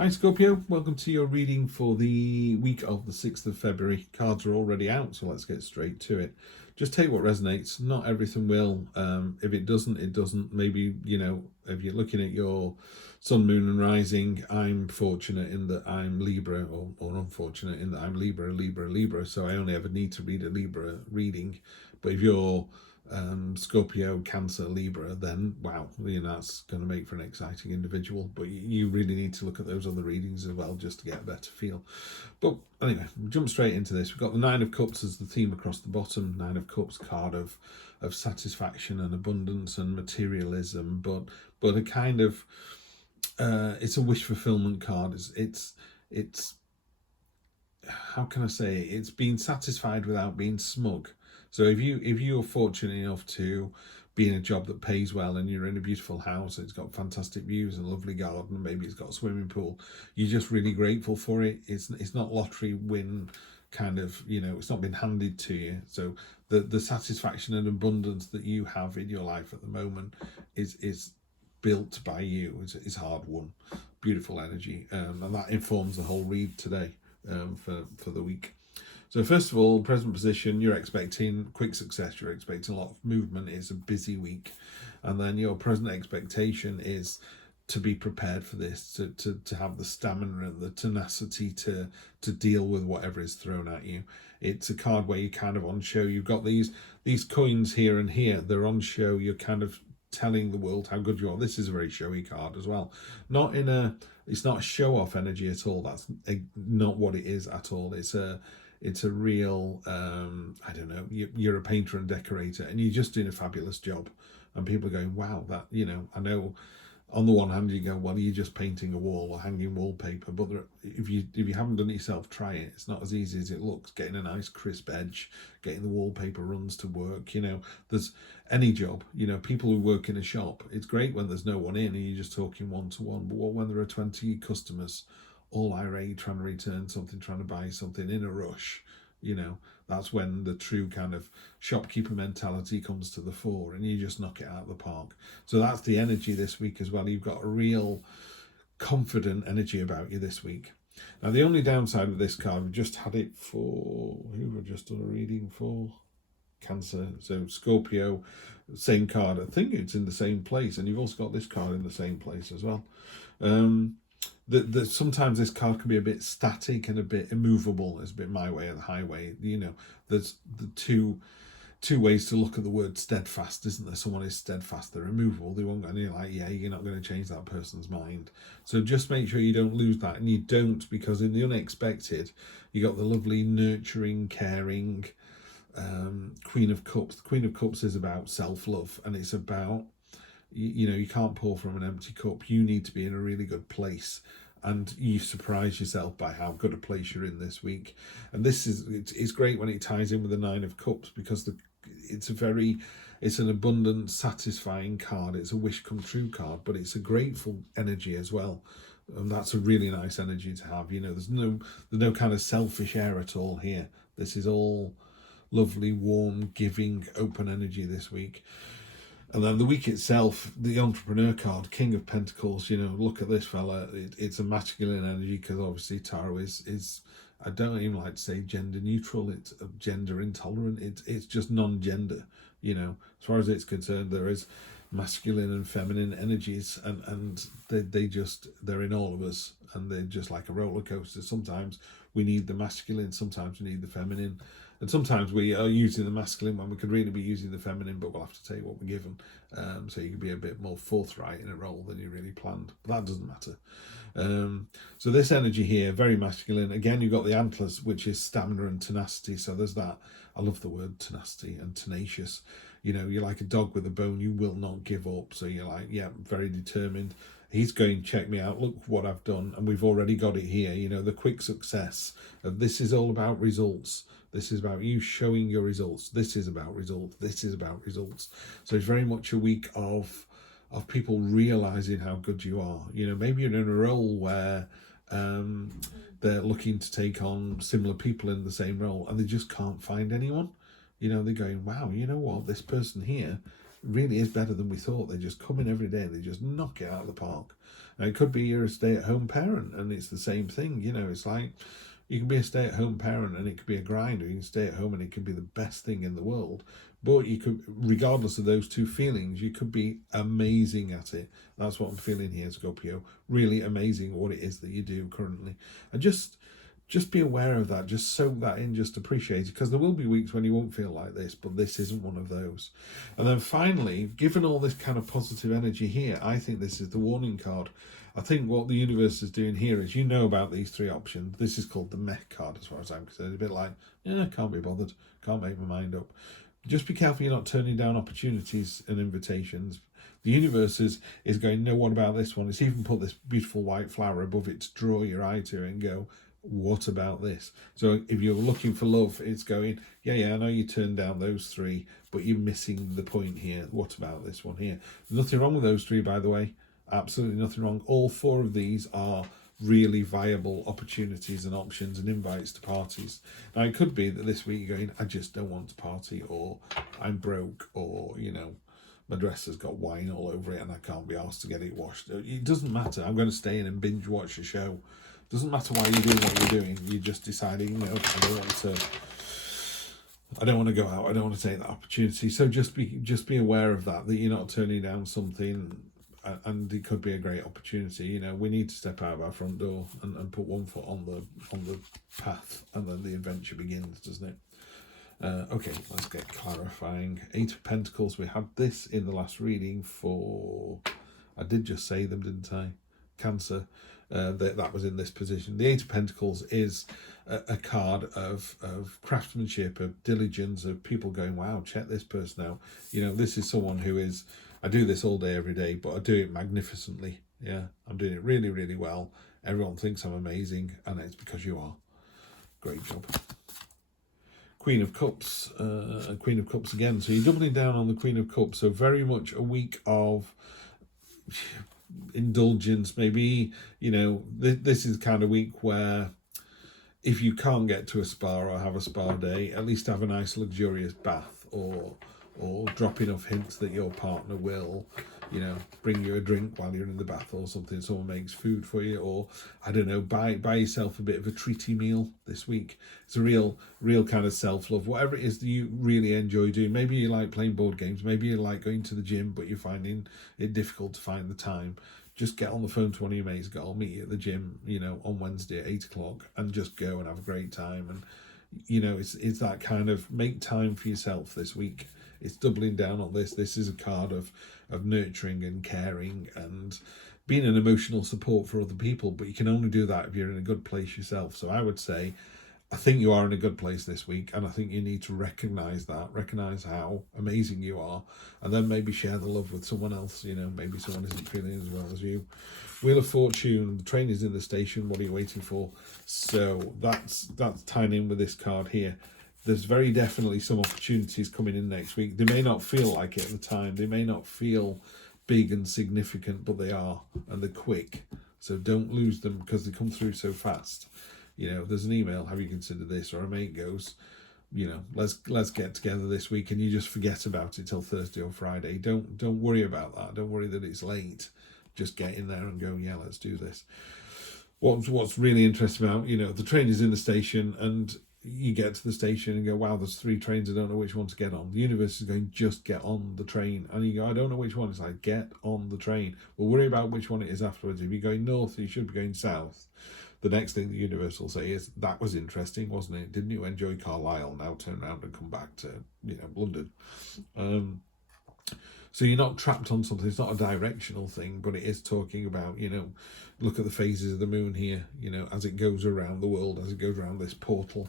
Hi Scorpio, welcome to your reading for the week of the 6th of February. Cards are already out, so let's get straight to it. Just take what resonates. Not everything will. If it doesn't, it doesn't. Maybe, if you're looking at your sun, moon and rising, I'm fortunate in that I'm Libra, or unfortunate in that I'm Libra. So I only ever need to read a Libra reading. But if you're Scorpio, Cancer, Libra, then wow, that's going to make for an exciting individual. But you really need to look at those other readings as well just to get a better feel. But anyway, we'll jump straight into this. We've got the Nine of Cups as the theme across the bottom. Nine of Cups, card of satisfaction and abundance and materialism, but a kind of it's a wish fulfillment card. It's how can I say it? It's being satisfied without being smug. So if you're fortunate enough to be in a job that pays well and you're in a beautiful house, it's got fantastic views and a lovely garden, maybe it's got a swimming pool, you're just really grateful for it. It's not lottery win kind of, it's not been handed to you. So the satisfaction and abundance that you have in your life at the moment is built by you. It's hard won, beautiful energy, and that informs the whole read today for the week. So first of all, present position, you're expecting quick success, you're expecting a lot of movement, it's a busy week. And then your present expectation is to be prepared for this, to have the stamina and the tenacity to deal with whatever is thrown at you. It's a card where you're kind of on show. You've got these coins here and here, they're on show, you're kind of telling the world how good you are. This is a very showy card as well. It's not a show-off energy at all. That's not what it is at all. It's a real, I don't know, you're a painter and decorator and you're just doing a fabulous job. And people are going, wow, that, I know on the one hand you go, well, you're just painting a wall or hanging wallpaper. But if you haven't done it yourself, try it. It's not as easy as it looks. Getting a nice crisp edge, getting the wallpaper runs to work, there's any job, people who work in a shop, it's great when there's no one in and you're just talking one-to-one. But when there are 20 customers, all irate, trying to return something, trying to buy something in a rush, that's when the true kind of shopkeeper mentality comes to the fore and you just knock it out of the park. So that's the energy this week as well. You've got a real confident energy about you this week. Now, the only downside of this card, we've just had it for, who we've just done a reading for? Cancer. So Scorpio, same card. I think it's in the same place, and you've also got this card in the same place as well. Sometimes this card can be a bit static and a bit immovable. It's a bit my way or the highway. There's the two ways to look at the word steadfast, isn't there? Someone is steadfast, they're immovable, they won't go, and you're like, yeah, you're not going to change that person's mind. So just make sure you don't lose that, and you don't, because in the unexpected, you got the lovely, nurturing, caring Queen of Cups. The Queen of Cups is about self-love, and it's about, you can't pour from an empty cup. You need to be in a really good place, and you surprise yourself by how good a place you're in this week. And it's great when it ties in with the Nine of Cups, because it's an abundant, satisfying card. It's a wish come true card, but it's a grateful energy as well. And that's a really nice energy to have. There's no kind of selfish air at all here. This is all lovely, warm, giving, open energy this week. And then the week itself, the entrepreneur card, King of Pentacles, look at this fella. It's a masculine energy, because obviously tarot is I don't even like to say gender neutral. It's gender intolerant. It's just non-gender. As far as it's concerned, there is masculine and feminine energies, and they're in all of us, and they're just like a roller coaster. Sometimes we need the masculine, sometimes we need the feminine. And sometimes we are using the masculine when we could really be using the feminine, but we'll have to take what we're given. So you can be a bit more forthright in a role than you really planned. But that doesn't matter. So this energy here, very masculine. Again, you've got the antlers, which is stamina and tenacity. So there's that. I love the word tenacity and tenacious. You're like a dog with a bone. You will not give up. So you're like, yeah, very determined. He's going, check me out, look what I've done. And we've already got it here. The quick success. This is all about results. This is about you showing your results. This is about results. This is about results. So it's very much a week of people realizing how good you are. Maybe you're in a role where they're looking to take on similar people in the same role and they just can't find anyone. They're going, wow, you know what? This person here really is better than we thought. They just come in every day and they just knock it out of the park. And it could be you're a stay-at-home parent and it's the same thing. You know, it's like you can be a stay-at-home parent and it could be a grind, or you can stay at home and it could be the best thing in the world. But you could, regardless of those two feelings, you could be amazing at it. That's what I'm feeling here, Scorpio. Really amazing what it is that you do currently. And just be aware of that. Just soak that in, just appreciate it, because there will be weeks when you won't feel like this, but this isn't one of those. And then finally, given all this kind of positive energy here, I think this is the warning card. I think what the universe is doing here is, you know about these three options. This is called the meh card as far as I'm concerned. It's a bit like, yeah, can't be bothered, can't make my mind up. Just be careful you're not turning down opportunities and invitations. The universe is going, no, what about this one? It's even put this beautiful white flower above it to draw your eye to it and go, what about this? So if you're looking for love, it's going, yeah, I know you turned down those three, but you're missing the point here. What about this one here? Nothing wrong with those three, by the way. Absolutely nothing wrong. All four of these are really viable opportunities and options and invites to parties. Now, it could be that this week you're going, I just don't want to party, or I'm broke, or, you know, my dress has got wine all over it and I can't be asked to get it washed. It doesn't matter. I'm going to stay in and binge watch a show. Doesn't matter why you're doing what you're doing. You're just deciding, no, I don't want to go out. I don't want to take that opportunity. So just be aware of that you're not turning down something, and it could be a great opportunity. You know, we need to step out of our front door and put one foot on the path, and then the adventure begins, doesn't it? Okay, let's get clarifying. 8 of Pentacles. We had this in the last reading for, I did just say them, didn't I? Cancer. That was in this position. The 8 of Pentacles is a card of craftsmanship, of diligence, of people going, wow, check this person out. You know, this is someone who is, I do this all day, every day, but I do it magnificently. Yeah, I'm doing it really, really well. Everyone thinks I'm amazing, and it's because you are. Great job. Queen of Cups. Queen of Cups again. So you're doubling down on the Queen of Cups. So very much a week of indulgence, maybe. You know, this is the kind of week where if you can't get to a spa or have a spa day, at least have a nice luxurious bath, or drop enough hints that your partner will, you know, bring you a drink while you're in the bath or something. Someone makes food for you, or I don't know, buy yourself a bit of a treaty meal this week. It's a real kind of self-love, whatever it is that you really enjoy doing. Maybe you like playing board games, maybe you like going to the gym, but you're finding it difficult to find the time. Just get on the phone to one of your mates, go, I'll meet you at the gym, you know, on Wednesday at 8 o'clock, and just go and have a great time. And, you know, it's that kind of, make time for yourself this week. It's doubling down on this. This is a card of nurturing and caring and being an emotional support for other people, but you can only do that if you're in a good place yourself. So I would say, I think you are in a good place this week, and I think you need to recognise that, recognise how amazing you are, and then maybe share the love with someone else. You know, maybe someone isn't feeling as well as you. Wheel of Fortune, the train is in the station, what are you waiting for? So that's tying in with this card here. There's very definitely some opportunities coming in next week. They may not feel like it at the time. They may not feel big and significant, but they are, and they're quick. So don't lose them because they come through so fast. You know, there's an email, have you considered this? Or a mate goes, you know, let's get together this week, and you just forget about it till Thursday or Friday. Don't worry about that. Don't worry that it's late. Just get in there and go, yeah, let's do this. What's really interesting about, you know, the train is in the station, and you get to the station and go, wow, there's 3 trains, I don't know which one to get on. The universe is going, just get on the train. And you go, I don't know which one. It's like, get on the train. We'll worry about which one it is afterwards. If you're going north, you should be going south. The next thing the universe will say is, that was interesting, wasn't it? Didn't you enjoy Carlisle? Now turn around and come back to, you know, London. So you're not trapped on something. It's not a directional thing, but it is talking about, you know, look at the phases of the moon here, you know, as it goes around the world, as it goes around this portal.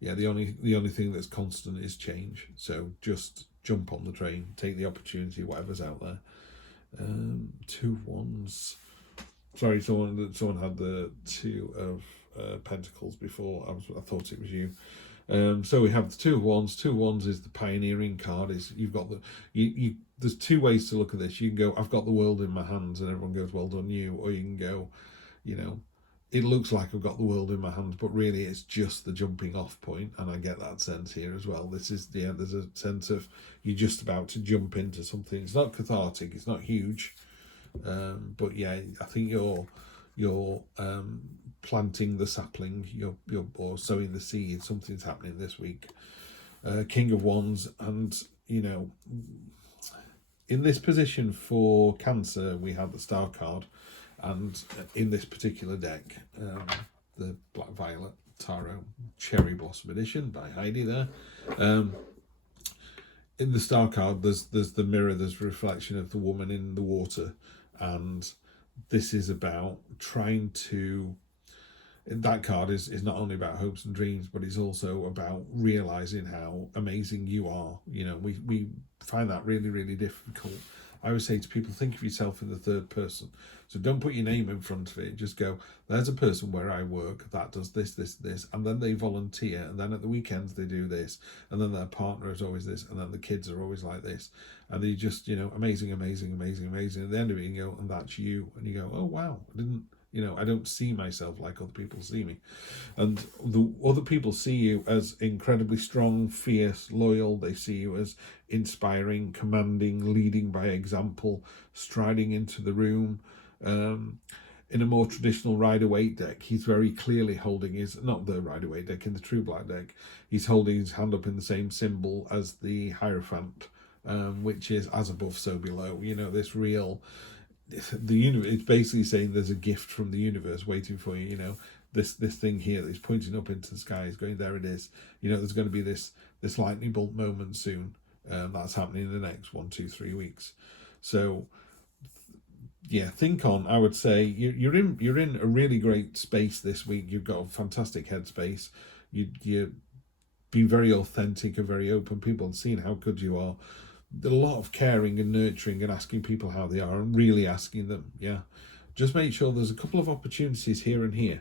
Yeah, the only thing that's constant is change. So just jump on the train, take the opportunity, whatever's out there. 2 wands. Sorry, someone had the 2 of Pentacles before. I thought it was you. So we have the 2 of Wands. 2 of Wands is the pioneering card. Is you've got there's 2 ways to look at this. You can go, I've got the world in my hands, and everyone goes, well done you. Or you can go, you know, it looks like I've got the world in my hands, but really it's just the jumping off point, and I get that sense here as well. This is, yeah, there's a sense of you're just about to jump into something. It's not cathartic, it's not huge, but yeah, I think you're planting the sapling, you're or sowing the seed. Something's happening this week. King of Wands, and you know, in this position for Cancer, we have the Star card. And in this particular deck, the Black Violet Tarot Cherry Blossom Edition by Heidi there. In the Star card, there's the mirror, there's a reflection of the woman in the water. And this is about trying to... That card is not only about hopes and dreams, but it's also about realising how amazing you are. You know, we find that really, really difficult. I always say to people, think of yourself in the third person. So don't put your name in front of it. Just go, there's a person where I work that does this, this, this. And then they volunteer. And then at the weekends they do this. And then their partner is always this. And then the kids are always like this. And they just, you know, amazing, amazing, amazing, amazing. At the end of it, you go, and that's you. And you go, oh, wow, I don't see myself like other people see me. And the other people see you as incredibly strong, fierce, loyal. They see you as inspiring, commanding, leading by example, striding into the room. In a more traditional Rider-Waite deck, he's very clearly holding his, not the Rider-Waite deck, in the True Black deck, he's holding his hand up in the same symbol as the Hierophant, which is as above, so below. You know, this real... The universe, it's basically saying there's a gift from the universe waiting for you. You know, this thing here that's pointing up into the sky is going, there it is. You know, there's going to be this lightning bolt moment soon. That's happening in the next 1, 2, 3 weeks. So yeah, think on. I would say you're in a really great space this week. You've got a fantastic headspace. You be very authentic and very open. People are seeing how good you are. A lot of caring and nurturing and asking people how they are and really asking them. Yeah, just make sure there's a couple of opportunities here and here.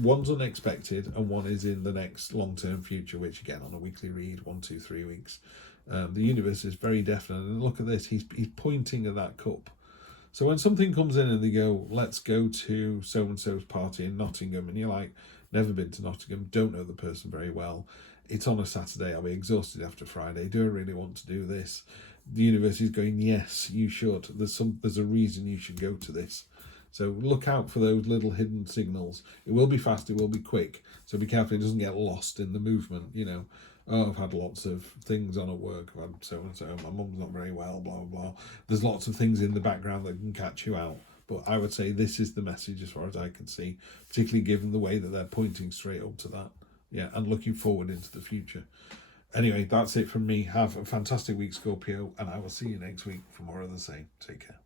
One's unexpected and one is in the next long-term future, which again on a weekly read, 1, 2, 3 weeks. The universe is very definite, and look at this, he's pointing at that cup. So when something comes in and they go, let's go to so-and-so's party in Nottingham, and you're like, never been to Nottingham, don't know the person very well, it's on a Saturday, I'll be exhausted after Friday, do I really want to do this? The universe is going, yes, you should. There's a reason you should go to this. So look out for those little hidden signals. It will be fast, it will be quick. So be careful it doesn't get lost in the movement, you know. Oh, I've had lots of things on at work, I've had so-and-so, my mum's not very well, blah, blah, blah. There's lots of things in the background that can catch you out. But I would say this is the message as far as I can see, particularly given the way that they're pointing straight up to that. Yeah, and looking forward into the future. Anyway, that's it from me. Have a fantastic week, Scorpio, and I will see you next week for more of the same. Take care.